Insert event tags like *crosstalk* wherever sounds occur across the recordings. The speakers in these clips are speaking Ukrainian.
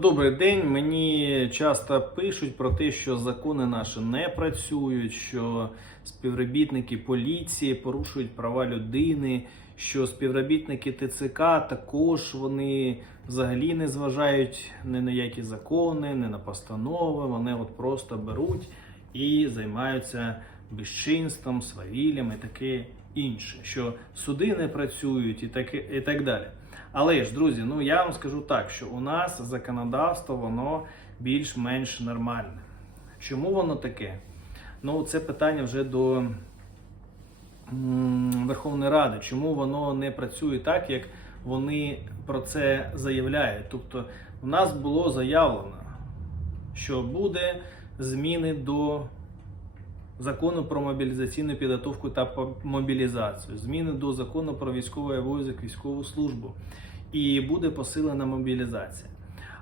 Добрий день. Мені часто пишуть про те, що закони наші не працюють, що співробітники поліції порушують права людини, що співробітники ТЦК також вони взагалі не зважають ні на які закони, ні на постанови. Вони от просто беруть і займаються безчинством, свавіллям і таке інше, що суди не працюють і таке і так далі. Але ж, друзі, ну я вам скажу так, що у нас законодавство воно більш-менш нормальне. Чому воно таке? Ну, це питання вже до Верховної Ради. Чому воно не працює так, як вони про це заявляють? Тобто, у нас було заявлено, що буде зміни до закону про мобілізаційну підготовку та мобілізацію, зміни до закону про військовий обов'язок, військову службу, і буде посилена мобілізація.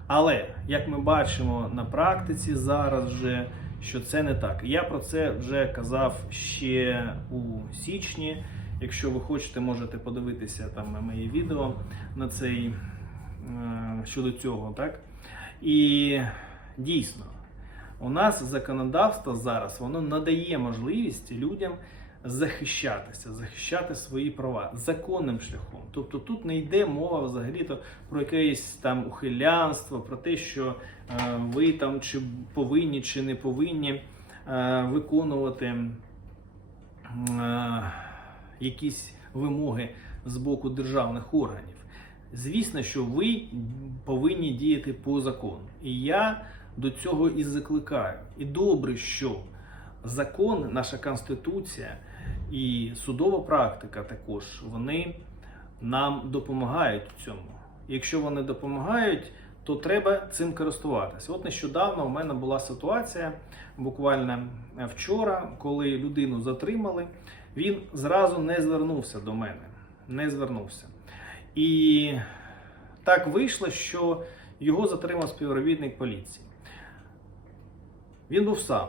Але як ми бачимо на практиці зараз вже, що це не так. Я про це вже казав ще у січні. Якщо ви хочете, можете подивитися там мої відео на цей е, щодо цього, так? І дійсно, у нас законодавство зараз воно надає можливість людям захищатися, захищати свої права законним шляхом. Тобто тут не йде мова взагалі-то про якесь там ухилянство, про те, що е, ви там чи повинні, чи не повинні е, виконувати е, якісь вимоги з боку державних органів. Звісно, що ви повинні діяти по закону. І я до цього і закликаю. І добре, що закон, наша конституція і судова практика також вони нам допомагають у цьому. Якщо вони допомагають, то треба цим користуватися. От нещодавно у мене була ситуація, буквально вчора, коли людину затримали, він зразу не звернувся до мене. Не звернувся. І так вийшло, що його затримав співробітник поліції. Він був сам.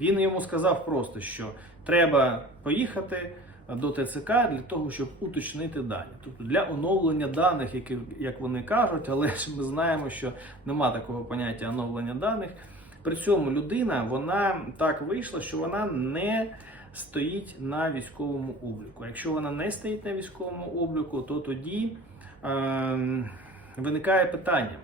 Він йому сказав просто, що треба поїхати до ТЦК для того, щоб уточнити дані. Тобто для оновлення даних, які, як вони кажуть, але ж ми знаємо, що нема такого поняття оновлення даних. При цьому людина, вона так вийшла, що вона не стоїть на військовому обліку. Якщо вона не стоїть на військовому обліку, то тоді е, виникає питання: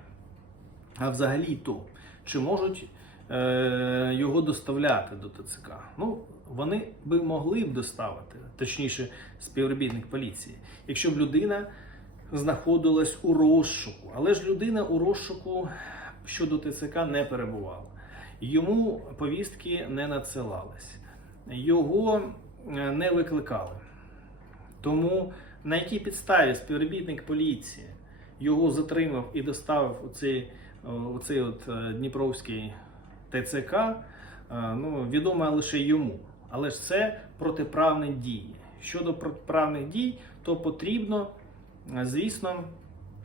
а взагалі то, чи можуть е, його доставляти до ТЦК? Ну, вони би могли б доставити, точніше, співробітник поліції, якщо б людина знаходилась у розшуку. Але ж людина у розшуку щодо ТЦК не перебувала. Йому повістки не надсилались, його е, не викликали. Тому на якій підставі співробітник поліції його затримав і доставив у цей, у цей от е, Дніпровський ТЦК, е, ну, відомо лише йому. Але ж це протиправні дії. Щодо протиправних дій, то потрібно, е, звісно,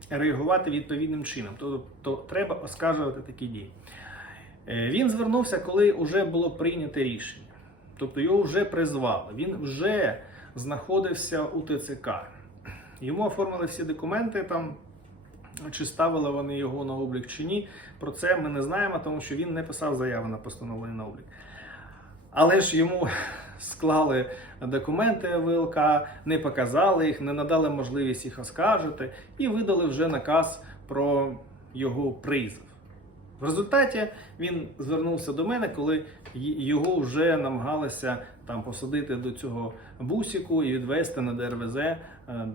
реагувати відповідним чином. Тобто треба оскаржувати такі дії. Е, Він звернувся, коли вже було прийнято рішення. Тобто його вже призвали. Він вже знаходився у ТЦК. Йому оформили всі документи там. Чи ставили вони його на облік чи ні, про це ми не знаємо, тому що він не писав заяви на постановлення на облік. Але ж йому *laughs* склали документи ВЛК, не показали їх, не надали можливість їх оскаржити і видали вже наказ про його призов. В результаті він звернувся до мене, коли його вже намагалися там посадити до цього бусіку і відвести на ДРВЗ е,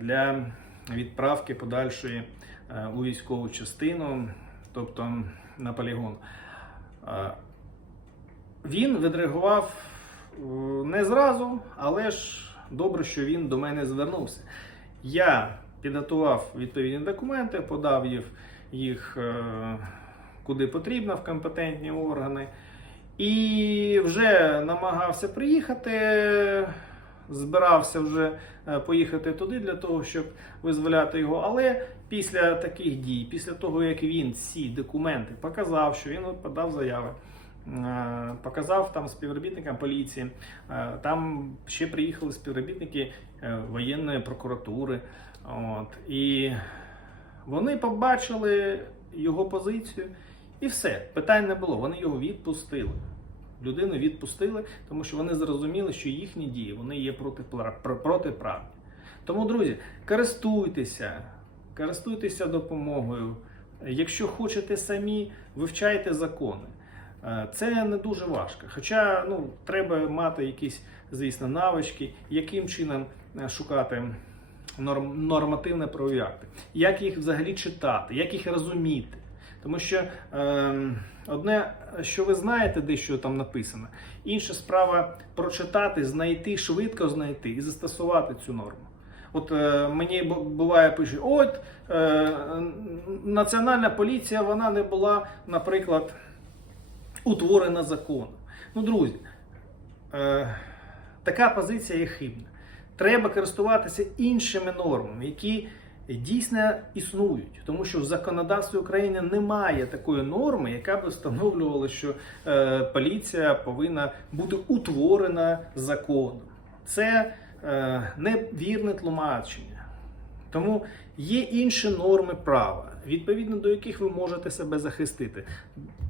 для відправки подальшої е, у військову частину, тобто на полігон. Е, Він відреагував е, не зразу, але ж добре, що він до мене звернувся. Я підготував відповідні документи, подав їх, куди потрібно в компетентні органи. І вже намагався приїхати, збирався вже е, поїхати туди для того, щоб визволяти його. Але після таких дій, після того, як він ці документи показав, що він подав заяви, е, показав там співробітникам поліції, е, там ще приїхали співробітники воєнної прокуратури. От, і вони побачили його позицію, і все. Питань не було. Вони його відпустили. Людину відпустили, тому що вони зрозуміли, що їхні дії вони є протиправні. Тому, друзі, користуйтеся, користуйтеся допомогою. Якщо хочете самі, вивчайте закони. Е, Це не дуже важко. Хоча ну, треба мати якісь, звісно, навички, яким чином е, шукати норм, нормативне правові акти, як їх взагалі читати, як їх розуміти. Тому що е, одне, що ви знаєте, де що там написано, інша справа прочитати, знайти, швидко знайти і застосувати цю норму. От е, мені буває пише, от е, національна поліція вона не була, наприклад, утворена законом. Ну, друзі, е, така позиція є хибна. Треба користуватися іншими нормами, які дійсно існують, тому що в законодавстві України немає такої норми, яка б встановлювала, що е, поліція повинна бути утворена законом. Це е, невірне тлумачення. Тому є інші норми права, відповідно до яких ви можете себе захистити.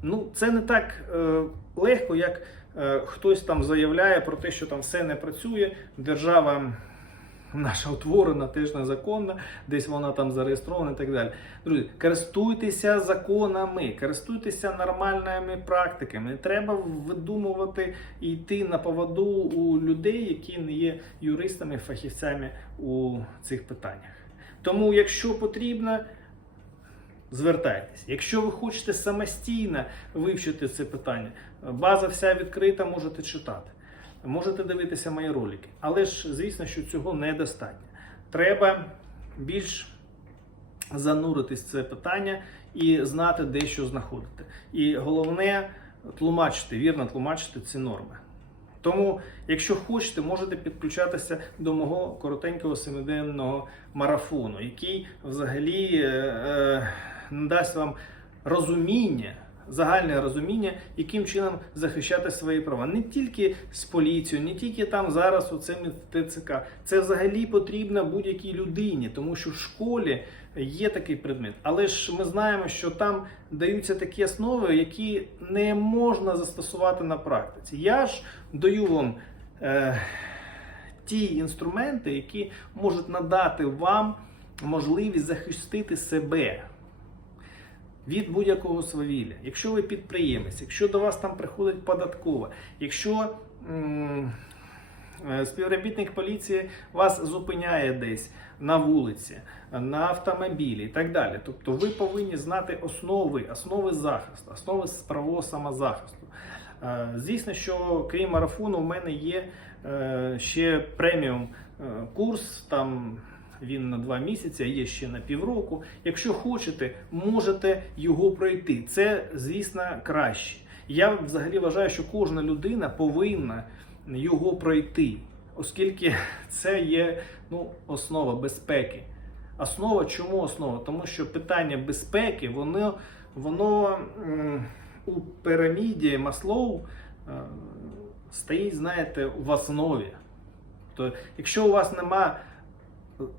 Ну, це не так е, легко, як е, хтось там заявляє про те, що там все не працює, держава наша утворена, теж незаконна, десь вона там зареєстрована і так далі. Друзі, користуйтеся законами, користуйтеся нормальними практиками. Не треба видумувати і йти на поводу у людей, які не є юристами, фахівцями у цих питаннях. Тому, якщо потрібно, звертайтесь. Якщо ви хочете самостійно вивчити це питання, база вся відкрита, можете читати. Можете дивитися мої ролики. Але ж, звісно, що цього недостатньо. Треба більш зануритись в це питання і знати, де що знаходити. І головне тлумачити, вірно тлумачити ці норми. Тому, якщо хочете, можете підключатися до мого коротенького семиденного марафону, який взагалі е, е, надасть вам розуміння, загальне розуміння, яким чином захищати свої права. Не тільки з поліцією, не тільки там зараз у цьому ТЦК. Це взагалі потрібно будь-якій людині, тому що в школі є такий предмет. Але ж ми знаємо, що там даються такі основи, які не можна застосувати на практиці. Я ж даю вам. Е, Ті інструменти, які можуть надати вам можливість захистити себе від будь-якого свавілля. Якщо ви підприємець, якщо до вас там приходить податкова, якщо е, співробітник поліції вас зупиняє десь на вулиці, на автомобілі і так далі. Тобто ви повинні знати основи, основи захисту, основи правового самозахисту. Е, Звісно, що крім марафону, в мене є е, ще преміум курс. Там він на два місяці, а є ще на півроку. Якщо хочете, можете його пройти. Це, звісно, краще. Я взагалі вважаю, що кожна людина повинна його пройти, оскільки це є ну, основа безпеки. Основа чому основа? Тому що питання безпеки, воно, воно у піраміді Маслоу е, стоїть, знаєте, в основі. Тобто, якщо у вас нема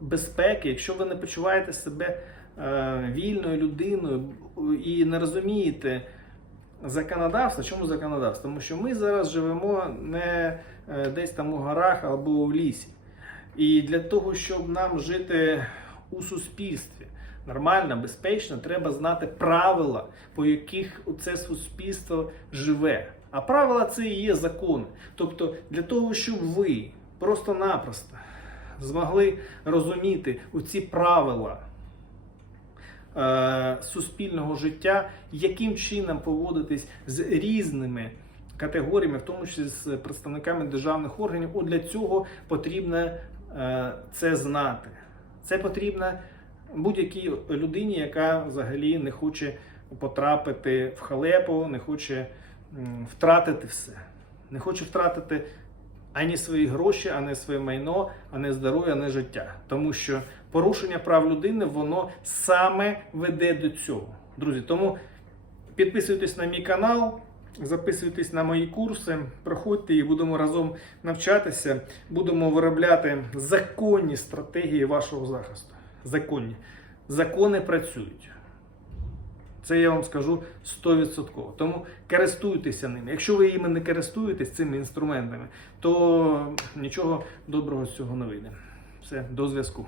безпеки, якщо ви не почуваєте себе е, вільною людиною і не розумієте законодавство, чому законодавство? Тому що ми зараз живемо не е, десь там у горах або у лісі. І для того, щоб нам жити у суспільстві нормально, безпечно, треба знати правила, по яких це суспільство живе. А правила це і є закони. Тобто, для того, щоб ви просто-напросто змогли розуміти ці правила е, суспільного життя, яким чином поводитись з різними категоріями, в тому числі з представниками державних органів, от для цього потрібно е, це знати. Це потрібно будь-якій людині, яка взагалі не хоче потрапити в халепу, не хоче втратити все, не хоче втратити ані свої гроші, ані своє майно, ані здоров'я, ані життя. Тому що порушення прав людини воно саме веде до цього. Друзі, тому підписуйтесь на мій канал. Записуйтесь на мої курси, проходьте і будемо разом навчатися, будемо виробляти законні стратегії вашого захисту. Законні. Закони працюють. Це я вам скажу 100%. Тому користуйтеся ними. Якщо ви ними не користуєтесь цими інструментами, то нічого доброго з цього не вийде. Все, до зв'язку.